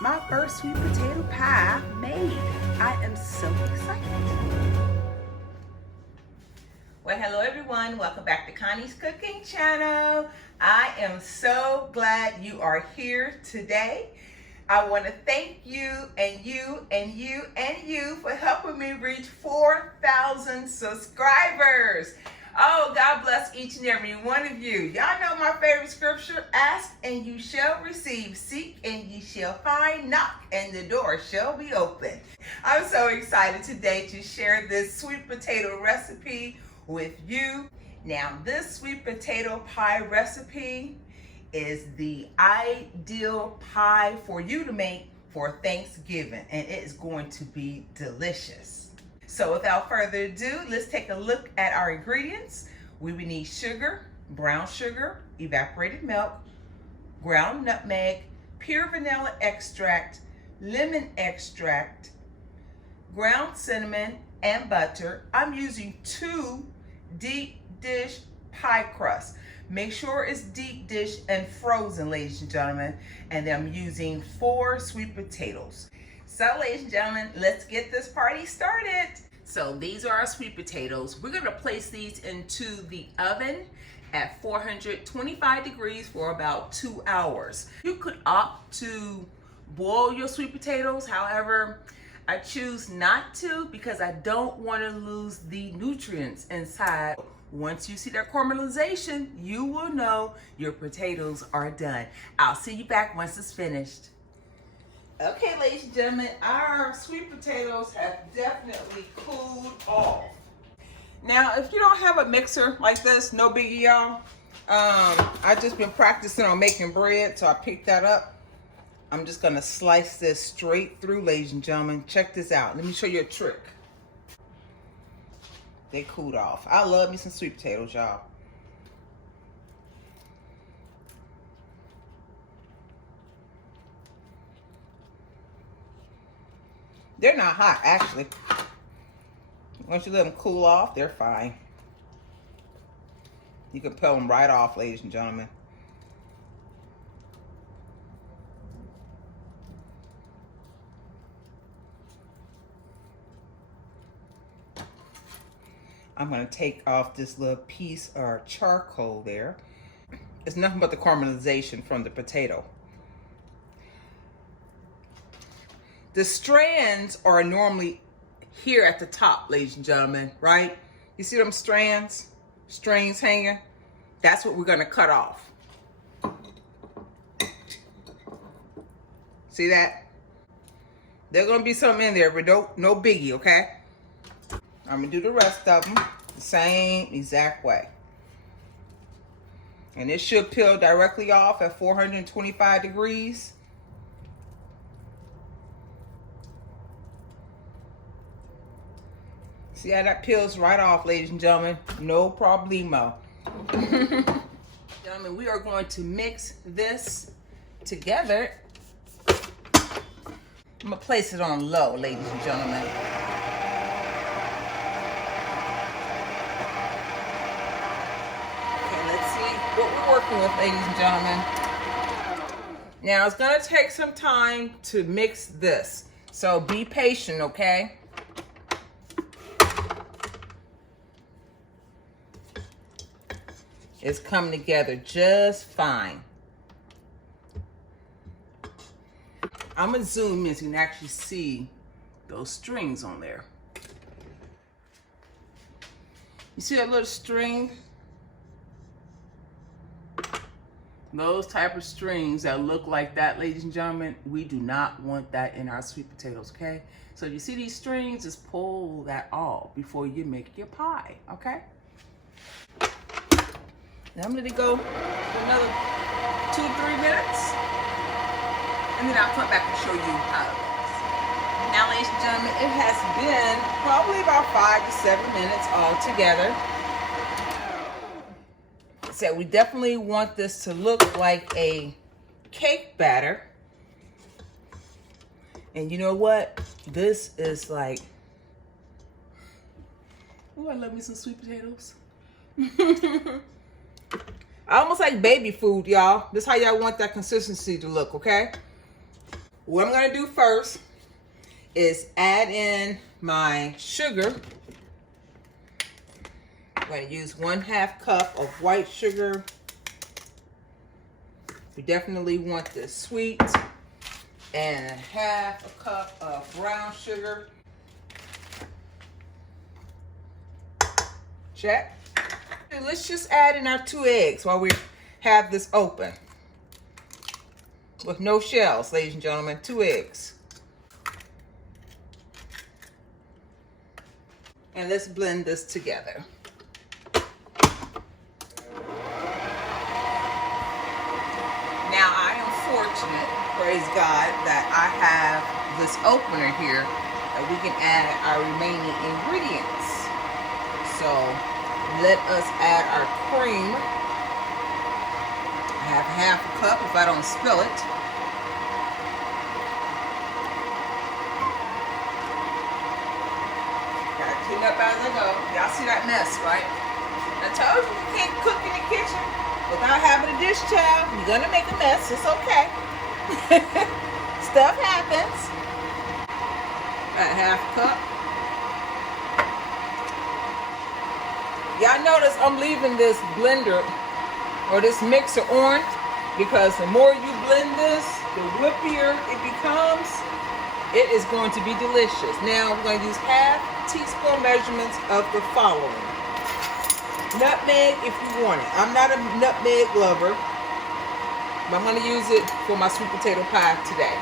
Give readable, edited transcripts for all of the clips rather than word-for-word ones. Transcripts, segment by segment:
my first sweet potato pie made. I am so excited. Well, hello everyone. Welcome back to Connie's Cooking Channel. I am so glad you are here today. I want to thank you and you and you and you for helping me reach 4,000 subscribers. Oh, God bless each and every one of you. Y'all know my favorite scripture, ask and you shall receive, seek and ye shall find, knock and the door shall be open. I'm so excited today to share this sweet potato recipe with you. Now, this sweet potato pie recipe is the ideal pie for you to make for Thanksgiving, and it is going to be delicious. So without further ado, let's take a look at our ingredients. We would need sugar, brown sugar, evaporated milk, ground nutmeg, pure vanilla extract, lemon extract, ground cinnamon, and butter. I'm using 2 deep dish pie crusts. Make sure it's deep dish and frozen, ladies and gentlemen. And then I'm using 4 sweet potatoes. So, ladies and gentlemen, let's get this party started. So these are our sweet potatoes. We're gonna place these into the oven at 425 degrees for about 2 hours. You could opt to boil your sweet potatoes. However, I choose not to because I don't want to lose the nutrients inside. Once you see that caramelization, you will know your potatoes are done. I'll see you back once it's finished. Okay, ladies and gentlemen, our sweet potatoes have definitely cooled off. Now, if you don't have a mixer like this, no biggie, y'all. I've just been practicing on making bread, so I picked that up. I'm just gonna slice this straight through, ladies and gentlemen. Check this out. Let me show you a trick. They cooled off. I love me some sweet potatoes, y'all. They're not hot, actually. Once you let them cool off, they're fine. You can peel them right off, ladies and gentlemen. I'm going to take off this little piece of charcoal there. It's nothing but the caramelization from the potato. The strands are normally here at the top, ladies and gentlemen, right? You see them strings hanging? That's what we're going to cut off. See that? There's going to be something in there, but no biggie, okay? I'm going to do the rest of them the same exact way. And it should peel directly off at 425 degrees. See how that peels right off, ladies and gentlemen? No problemo. Gentlemen, we are going to mix this together. I'm going to place it on low, ladies and gentlemen. What we're working with, ladies and gentlemen. Now, it's going to take some time to mix this. So be patient, okay? It's coming together just fine. I'm going to zoom in so you can actually see those strings on there. You see that little string? Those type of strings that look like that, ladies and gentlemen, we do not want that in our sweet potatoes, okay? So if you see these strings, just pull that off before you make your pie, okay? Now I'm gonna go for another 2-3 minutes, and then I'll come back and show you how it looks. Now, ladies and gentlemen, it has been probably about 5 to 7 minutes altogether. So we definitely want this to look like a cake batter. And you know what? This is like, oh, I love me some sweet potatoes. Almost like baby food, y'all. This is how y'all want that consistency to look, okay? What I'm gonna do first is add in my sugar. I'm gonna use 1/2 cup of white sugar. We definitely want this sweet. And 1/2 cup of brown sugar. Check. Let's just add in our 2 eggs while we have this open. With no shells, ladies and gentlemen, 2 eggs. And let's blend this together. Now I am fortunate, praise God, that I have this opener here that we can add our remaining ingredients. So let us add our cream. I have 1/2 cup if I don't spill it. Gotta clean up as I go. Y'all see that mess, right? I told you you can't cook in the kitchen without having a dish towel. You're gonna make a mess. It's okay. Stuff happens. About 1/2 cup. Y'all notice I'm leaving this blender or this mixer on because the more you blend this, the whippier it becomes. It is going to be delicious. Now we're going to use 1/2 teaspoon measurements of the following. Nutmeg if you want it. I'm not a nutmeg lover, but I'm going to use it for my sweet potato pie today.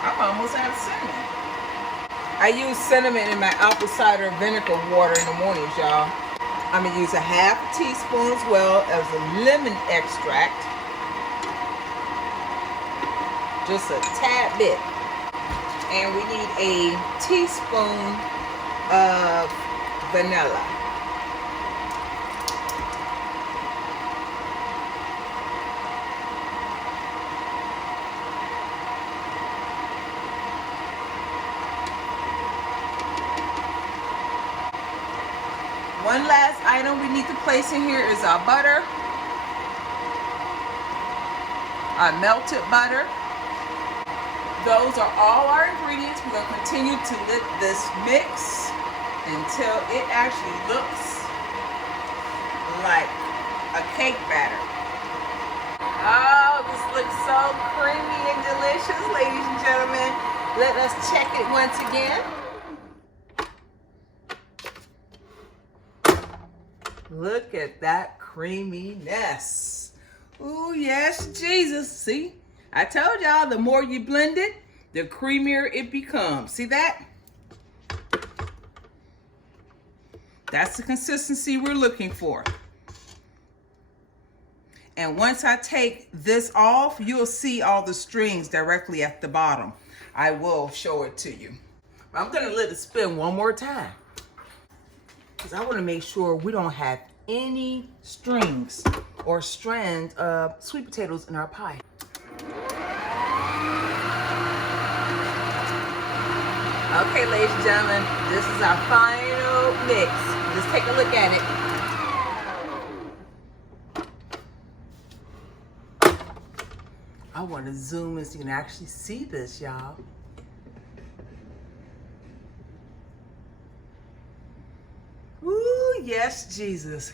I'm almost out of cinnamon. I use cinnamon in my apple cider vinegar water in the mornings, y'all. I'm going to use 1/2 teaspoon as well as a lemon extract. Just a tad bit. And we need a teaspoon of vanilla. One last item we need to place in here is our butter, our melted butter. Those are all our ingredients. We're going to continue to let this mix until it actually looks like a cake batter. Oh, this looks so creamy and delicious, ladies and gentlemen. Let us check it once again. Look at that creaminess. Ooh, yes, Jesus. See, I told y'all the more you blend it, the creamier it becomes. See that? That's the consistency we're looking for. And once I take this off, you'll see all the strings directly at the bottom. I will show it to you. I'm gonna let it spin one more time, because I want to make sure we don't have any strings or strands of sweet potatoes in our pie. Okay, ladies and gentlemen, this is our final mix. Let's take a look at it. I want to zoom in so you can actually see this, y'all. Ooh, yes, Jesus.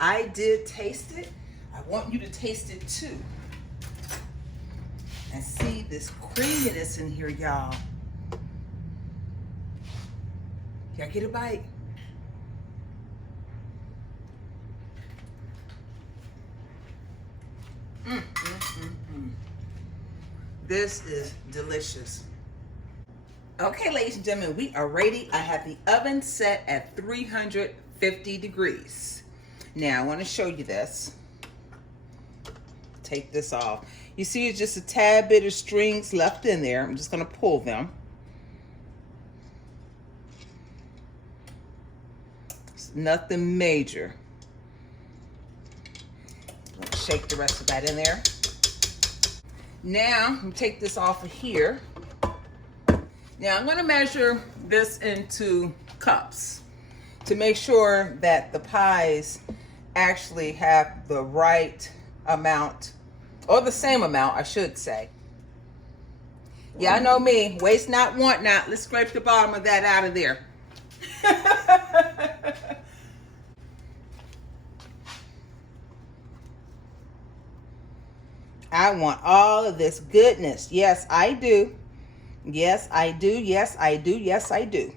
I did taste it. I want you to taste it too. And see this creaminess in here, y'all. Y'all get a bite? This is delicious. Okay, ladies and gentlemen, we are ready. I have the oven set at 350 degrees. Now, I want to show you this. Take this off. You see it's just a tad bit of strings left in there. I'm just going to pull them. It's nothing major. I'm going to shake the rest of that in there. Now, I'm going to take this off of here. Now, I'm going to measure this into cups to make sure that the pies actually have the right amount, or the same amount, I should say. Y'all know me, waste not, want not. Let's scrape the bottom of that out of there. I want all of this goodness. Yes, I do. Yes, I do. Yes, I do. Yes, I do.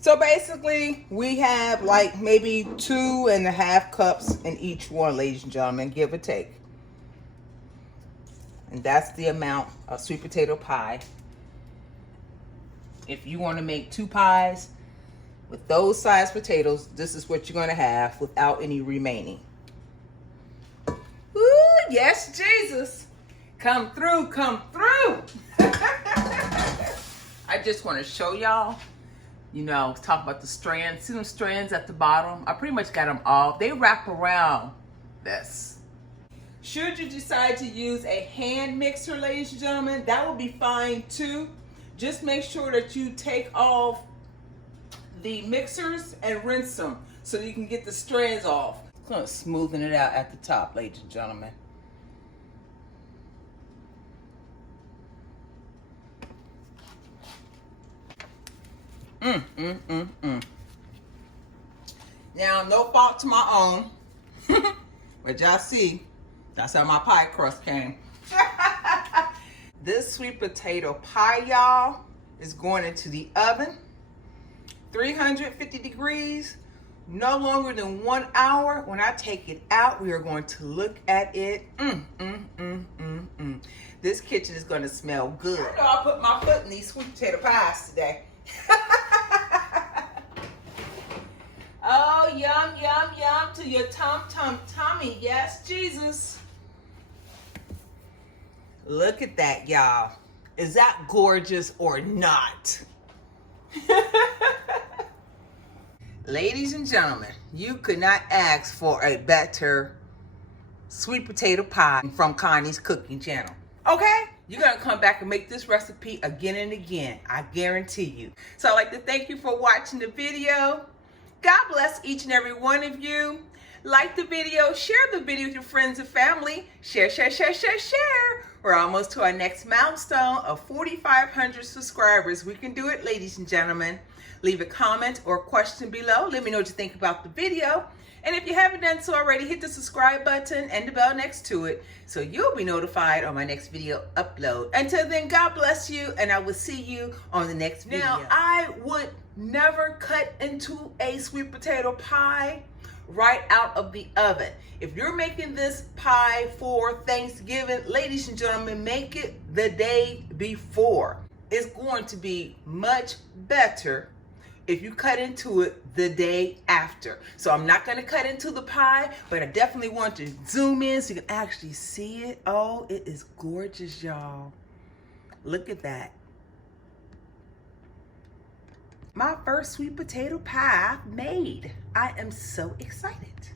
So basically, we have like maybe 2.5 cups in each one, ladies and gentlemen, give or take. And that's the amount of sweet potato pie. If you want to make 2 pies with those size potatoes, this is what you're going to have without any remaining. Ooh, yes, Jesus. Come through, come through. I just want to show y'all, you know, talk about the strands. See them strands at the bottom? I pretty much got them all. They wrap around this. Should you decide to use a hand mixer, ladies and gentlemen, that will be fine too. Just make sure that you take off the mixers and rinse them so that you can get the strands off. Kind of smoothing it out at the top, ladies and gentlemen. Now, no fault to my own, but y'all see, that's how my pie crust came. This sweet potato pie, y'all, is going into the oven, 350 degrees, no longer than 1 hour. When I take it out, we are going to look at it. This kitchen is going to smell good. I know I put my foot in these sweet potato pies today. Oh, yum, yum, yum to your tummy. Yes, Jesus. Look at that, y'all. Is that gorgeous or not? Ladies and gentlemen, you could not ask for a better sweet potato pie from Connie's cooking channel. Okay? You're going to come back and make this recipe again and again. I guarantee you. So I'd like to thank you for watching the video. God bless each and every one of you. Like the video, share the video with your friends and family. Share, share, share, share, share. We're almost to our next milestone of 4,500 subscribers. We can do it, ladies and gentlemen. Leave a comment or question below. Let me know what you think about the video. And if you haven't done so already, hit the subscribe button and the bell next to it so you'll be notified on my next video upload. Until then, God bless you, and I will see you on the next video. Now, I would never cut into a sweet potato pie right out of the oven. If you're making this pie for Thanksgiving, ladies and gentlemen, make it the day before. It's going to be much better if you cut into it the day after. So I'm not going to cut into the pie, but I definitely want to zoom in so you can actually see it. Oh, it is gorgeous, y'all. Look at that. My first sweet potato pie made. I am so excited.